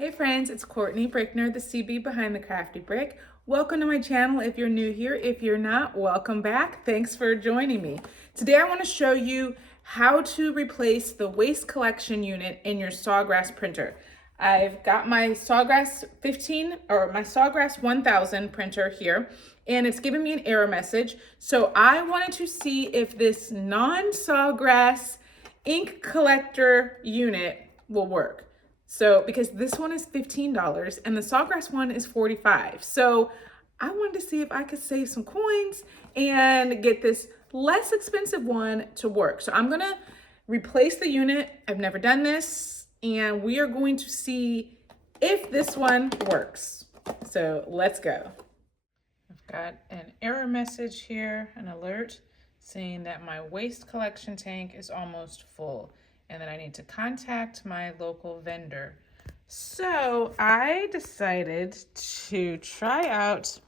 Hey friends, it's Courtney Brickner, the CB behind the Crafty Brick. Welcome to my channel if you're new here. If you're not, welcome back. Thanks for joining me. Today I want to show you how to replace the waste collection unit in your Sawgrass printer. I've got my Sawgrass 1000 printer here, and it's giving me an error message. So I wanted to see if this non-Sawgrass ink collector unit will work. So, because this one is $15 and the Sawgrass one is $45. So I wanted to see if I could save some coins and get this less expensive one to work. So I'm gonna replace the unit. I've never done this, and we are going to see if this one works. So let's go. I've got an error message here, an alert saying that my waste collection tank is almost full, and then I need to contact my local vendor. So I decided to try out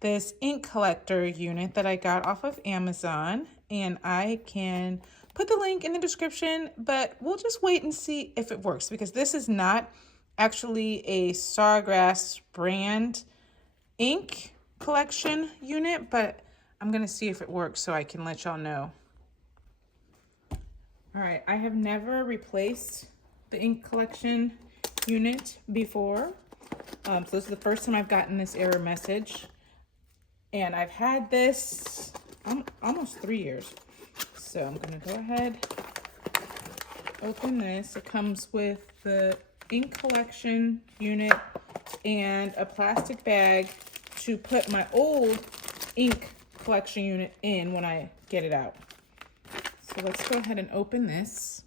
this ink collector unit that I got off of Amazon, and I can put the link in the description, but we'll just wait and see if it works, because this is not actually a Sawgrass brand ink collection unit, but I'm gonna see if it works so I can let y'all know. All right, I have never replaced the ink collection unit before. So this is the first time I've gotten this error message. And I've had this almost 3 years. So I'm gonna go ahead, open this. It comes with the ink collection unit and a plastic bag to put my old ink collection unit in when I get it out. So let's go ahead and open this.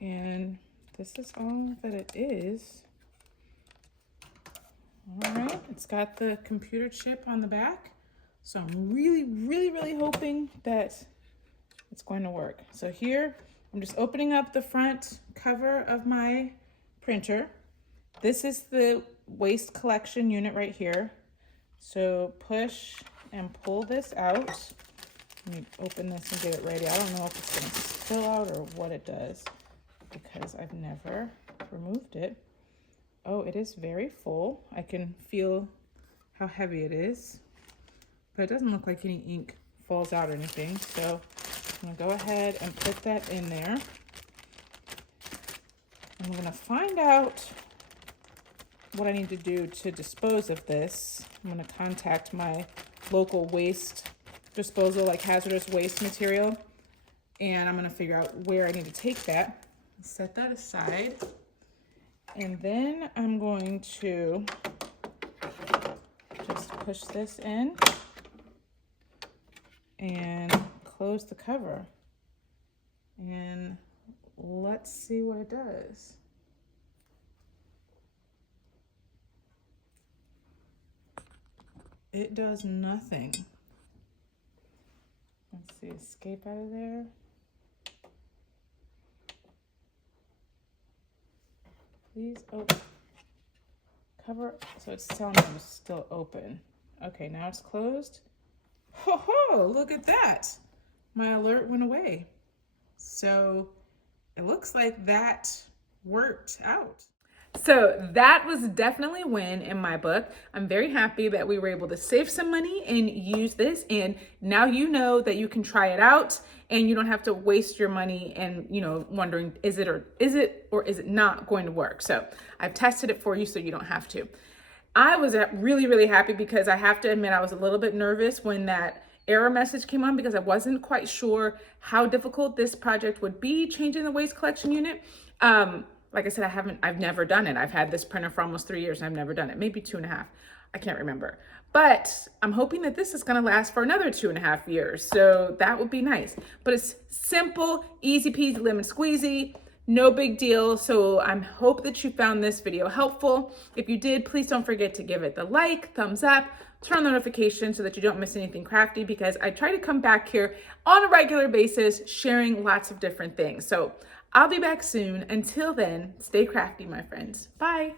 And this is all that it is. All right, it's got the computer chip on the back. So I'm really hoping that it's going to work. So here, I'm just opening up the front cover of my printer. This is the waste collection unit right here. So push and pull this out. Let me open this and get it ready. I don't know if it's gonna spill out or what it does, because I've never removed it. Oh, it is very full. I can feel how heavy it is, but it doesn't look like any ink falls out or anything. So I'm gonna go ahead and put that in there. I'm gonna find out what I need to do to dispose of this. I'm gonna contact my local waste disposal, like hazardous waste material, and I'm gonna figure out where I need to take that. Set that aside, and then I'm going to just push this in and close the cover, and let's see what it does. It does nothing. Let's see, escape out of there. Please open. Cover, so it's telling me it's still open. Okay, now it's closed. Ho ho, look at that. My alert went away. So it looks like that worked out. So that was definitely a win in my book. I'm very happy that we were able to save some money and use this. And now you know that you can try it out and you don't have to waste your money and, wondering, is it or is it not going to work? So I've tested it for you so you don't have to. I was really happy, because I have to admit I was a little bit nervous when that error message came on, because I wasn't quite sure how difficult this project would be, changing the waste collection unit. Like I said, I've never done it. I've had this printer for almost 3 years and I've never done it. Maybe 2.5. I can't remember. But I'm hoping that this is gonna last for another 2.5 years. So that would be nice. But it's simple, easy peasy, lemon squeezy, no big deal. So I hope that you found this video helpful. If you did, please don't forget to give it the like, thumbs up, turn on notifications so that you don't miss anything crafty, because I try to come back here on a regular basis, sharing lots of different things. So I'll be back soon. Until then, stay crafty, my friends. Bye.